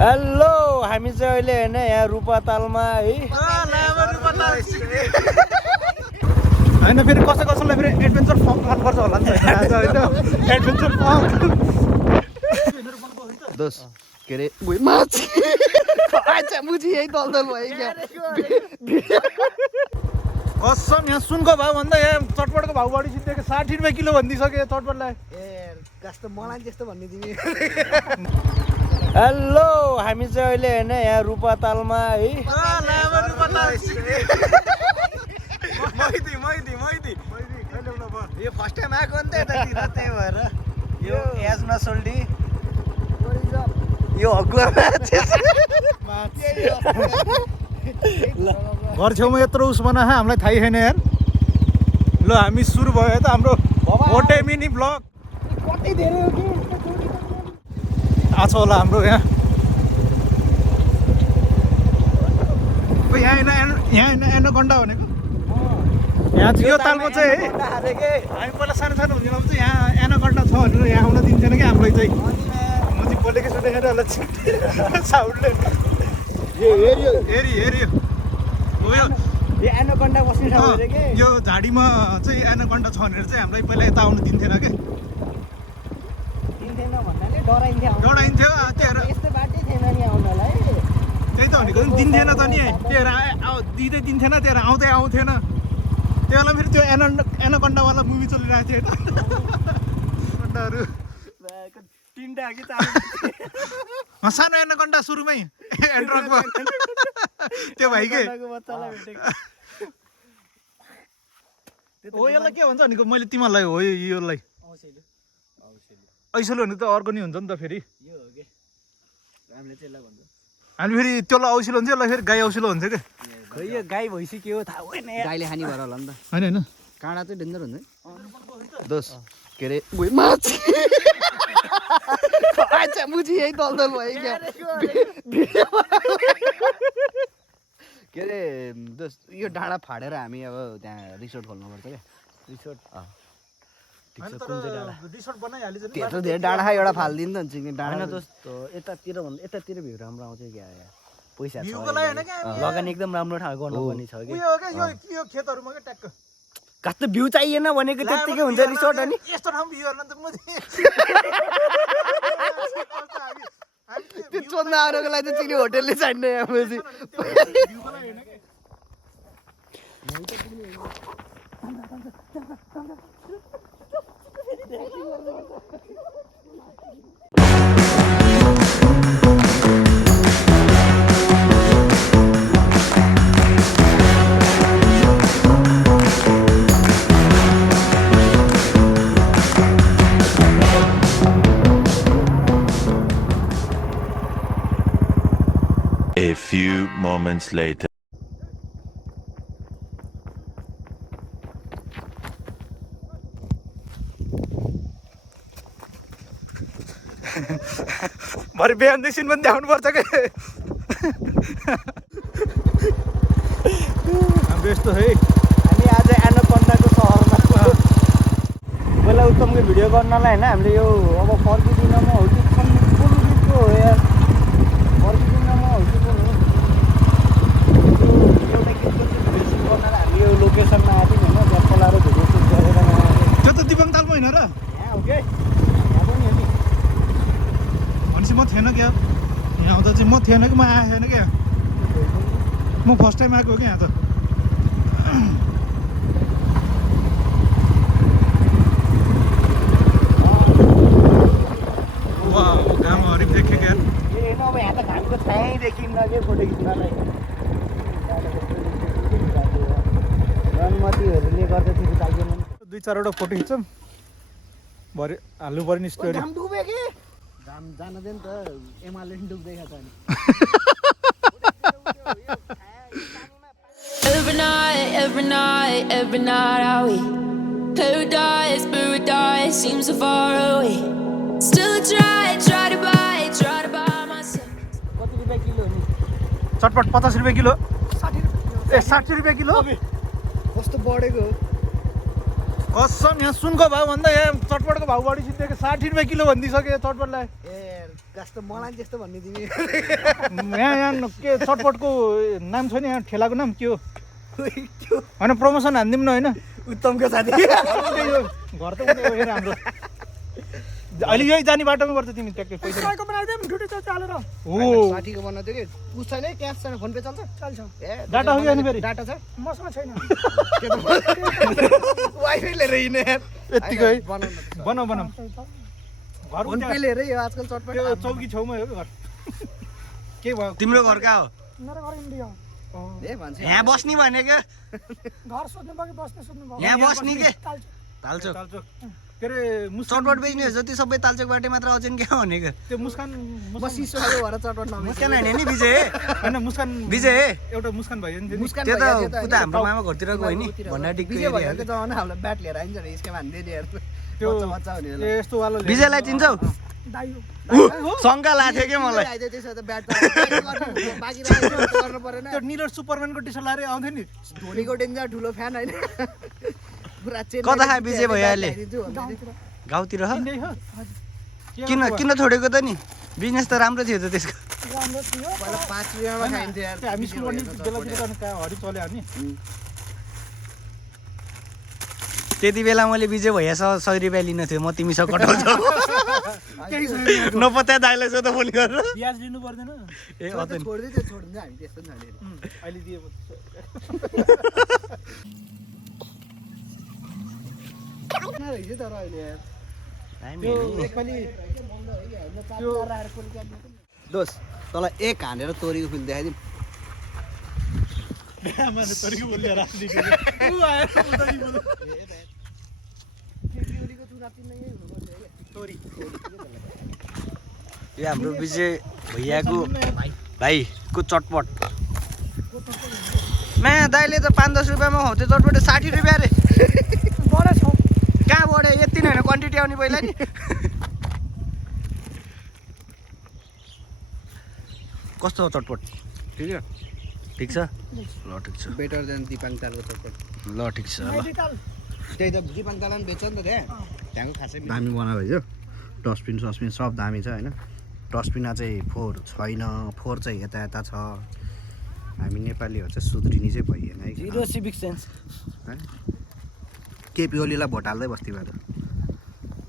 Hello हामी चाहिँ अहिले हैन यहाँ रूपातालमा है हैन फेरि कसैलाई फेरि एडभेन्चर फर्म गर्नुपर्छ होला नि त आज हैन एडभेन्चर फर्म दोस के रे उही माछी अच्छा मुझी यही दलदल भयो क्या कसम यहाँ सुनको भाउ भन्दा यहाँ चटपटको भाउ बढी सिद्धेको 60 रुपियाँ किलो भनिदिइसक्यो चटपटलाई ए कस्तो मलाई त्यस्तो भन्ने तिमी हेलो हामी चाहिँ अहिले हैन यहाँ रूपातालमा है यो फर्स्ट टाइम आएको नि त यतातिर त्यही भएर यो एजमा सोल्टी यो हगुवा घर छेउमा यत्रो उस बना हामीलाई थाहै छैन यार ल हामी सुरु भयो त हाम्रो होटे मिनी ब्लग कति धेरै हो कि थाहा छ होला हाम्रो यहाँ यहाँ एनाकोन्डा भनेको यहाँ यो तालमा चाहिँ है हामी पहिला सानो सानो हुन्थ्यौँ चाहिँ यहाँ एनाकोन्डा छ भनेर यहाँ आउन दिन्थेन कि हामीलाई चाहिँ म चाहिँ बोलेको सुनेर होला साउन्डले हेरी यो एनाकोन्डा बस्ने ठाउँ हो के यो झाडीमा चाहिँ एनाकोन्डा छ भनेर चाहिँ हामीलाई पहिला यता आउनु दिन्थेन के दिन्थेन भन्नाले डराइन्थ्यो त्यही यस्तो बाटै थिएन नि आउनलाई त भनेको दिन्थेन त नि त्यही दिँदै दिन्थेन त्यही आउँदै आउँथेन त्यो बेला फेरि त्यो एनाकोन्डावाला मुभी चलिरहेको थियो होइन एनाकोन्डाहरू तिनवटा कि सानो एनाकोन्डा सुरुमै एन्ड्रकमा त्यो भाइ के हो यसलाई के भन्छ भनेको मैले तिमीहरूलाई हो योलाई ऐसोले भने त अर्को नि हुन्छ नि त फेरि हामी फेरि त्यसलाई औसिलो हुन्छ यसलाई फेरि गाई औसिलो हुन्छ क्या खै यो गाई भैँसी के हो थाहा होइन गाईले खानी भएर होला नि त होइन काँडा चाहिँ डेन्जर हुन्छ दोस के अरे उही माछी अच्छा मुझी यही दलदल भयो क्या के अरे दोस यो डाँडा फाडेर हामी अब त्यहाँ रिसोर्ट खोल्नुपर्छ क्या रिसोर्ट रिसोर्ट बनाइहाल्छ त्यत्रो धेरै डाँडा एउटा फालिदिनु त डाँडा जस्तो यतातिर भ्यू राम्रो आउँछ क्या पैसा छ लगानी एकदम राम्रो ठाउँ गर्नुपर्ने छ कि यो खेतहरूमा के ट्याक्क कस्तो भ्यू चाहिएन भनेको त्यत्तिकै हुन्छ रिसोर्ट अनि यस्तो ठाउँ भ्यू हेर्न त म त्यो चोद्न आउनको लागि चाहिँ चिनी होटेलले चाहिने आएपछि A few moments later. भरे बिहानदेखि पनि देखाउनुपर्छ के हाम्रो यस्तो है हामी आज एनाकोन्डाको सहरमा पहिला उत्तमको भिडियो गर्नलाई होइन हामीले यो अब फर्किदिनमा हो कि कुन गीतको हो यार फर्किदिनमा हो कि कुन हो एउटा गीतको चाहिँ भिडियो सुट गर्नलाई हामी यो लोकेसनमा आएको थियौँ होइन त्यहाँ खोला र भिडियो सुट गरेर त्यो त दिपङ तालमा होइन र यहाँ हो कि यहाँ पनि हो नि भनेपछि म थिएन क्या यहाँ आउँदा चाहिँ म थिएन कि म आएको छैन क्या म फर्स्ट टाइम आएको हो कि यहाँ त घाम हरिफ देखेँ क्या अब यहाँ त घामको छायै देखिन्न कि फोटो खिच्नलाई अनुमतिहरूले गर्दाखेरि लाग्दैन दुई चारवटा फोटो खिच्छौँ भरे हाल्नु पर्ने स्टोरी घाम डुब्यो कि घाम जान दे नि त एमाले पनि डुब्दैछ त अनि Every night are we paradise seems so far away. Still I try to buy myself. कति रुपियाँ किलो नि चटपट 50 रुपियाँ किलो 60 रुपियाँ किलो कस्तो बढेको कसम यहाँ सुनको भाउ भन्दा यहाँ चटपटको भाउ बढी सिद्धेको 60 रुपियाँ किलो भनिदिइसक्यो चटपटलाई ए कस्तो मलाई त्यस्तो भन्ने तिमी यहाँ के चटपटको नाम छैन यहाँ ठेलाको नाम के हो होइन प्रमोसन हानिदिउँ न होइन उत्तमको साथी घर त उतै हो हेर हाम्रो अहिले यही जाने बाटोमा गर्छ तिमी ट्याक्कै पैसा साइको बनाइदियो ढुटी चल्छ हालेर हो साथीको बनाउँथ्यो कि उस छैन क्यास छैन फोन पे चल्छ चल्छ ए डाटा हो कि अनि फेरि डाटा छ मसँग छैन वाइफाई लिएर हिँड्ने यत्तिको है बनाउन बनाऊ बनाऊ घर फोन पे लिएर यो आजकल चटपट त्यो चौकी छेउमै हो घर के भयो तिम्रो घर कहाँ हो मेरो घर इन्डिया ए मान्छे यहाँ बस्ने भनेको घर सोध्नु भयो कि बस्ने सोध्नु भयो यहाँ बस्ने के चाल्छ ताल्चोक तालचोक के अरे मुस्कान चटपट बेच्ने जति सबै ताल्चोकबाटै मात्र आउँछन् क्या भनेको त्यो मुस्कान म सिसोले भएर चटपट नमिस मुस्कान होइन नि विजय होइन मुस्कान विजय एउटा मुस्कान भयो नि त्यो मुस्कान त्यो त भइहाल्यो उता हाम्रो मामा घरतिरको हो नि भन्नाटिकको विजय एरिया भएको जमाना हामीलाई ब्याट लिएर आइन्छ नि स्केम हान्दै नि त्यो बच्चा हुने ए, यस्तो वाला विजयलाई चिन्छौ दाइ हो शङ्का लाग्थ्यो क्या मलाई त्यसो त ब्याट बाँकी गर्नु परेन त्यो निलो सुपरम्यानको टी सर्ट लाएर आउँथ्यो नि धोनीको डेन्जर ठुलो फ्यान होइन पुरा कता खायो विजय भयो अहिले? गाउँतिर गाउँतिर हो किन्दै हो किन छोडेको त नि बिजनेस त राम्रो थियो त त्यसको राम्रो थियो पहिला 5 रुपियाँमा खाइन्थ्यो यार त्यो हामी स्कुल पढ्ने बेलातिर त अनि कहाँ हरि चल्यो हामी त्यति बेला मैले विजय भैयासँग 100 रुपियाँ लिन थियो म तिमीसँग कटाउँछु नपत्या दाइलाई सोध फोन गरेर ब्याज लिनु पर्दैन ए अँ त नि। छोड्दै त्यो छोडिन्छ हामी त्यस्तो नि अहिले दिए रहेछ तर अहिले यार त्यो एकपालि त्यो दोस तँलाई एक हानेर तोरीको फुल देखाइदिउँ यो हाम्रो विजय भैयाको भाइको चटपट मा दाइले त 5-10 रुपियाँमा हो त्यो चटपट 60 रुपियाँ रे बडा छ कहाँ बढ्यो यति नै होइन क्वान्टिटी आउने पहिला नि कस्तो हो चटपट ठिक छ ठिक छ ल ठिक छ बेटर देन दिपाङ तालको चटपट ल ठिक छ ल मेडिकल त्यही त दिपाङ ताल पनि बेच्छ नि त त्यहाँ त्यहाँको खासै दामी बनाएको थियो डस्टबिन सस्बिन सब दामी छ होइन डस्टबिनमा चाहिँ फोहोर छैन फोहोर चाहिँ यता यता छ हामी नेपालीहरू चाहिँ सुध्रिने चाहिँ भइएन है सिभिक सेन्स केपी ओलीलाई भोट हाल्दै बस्ती भयो त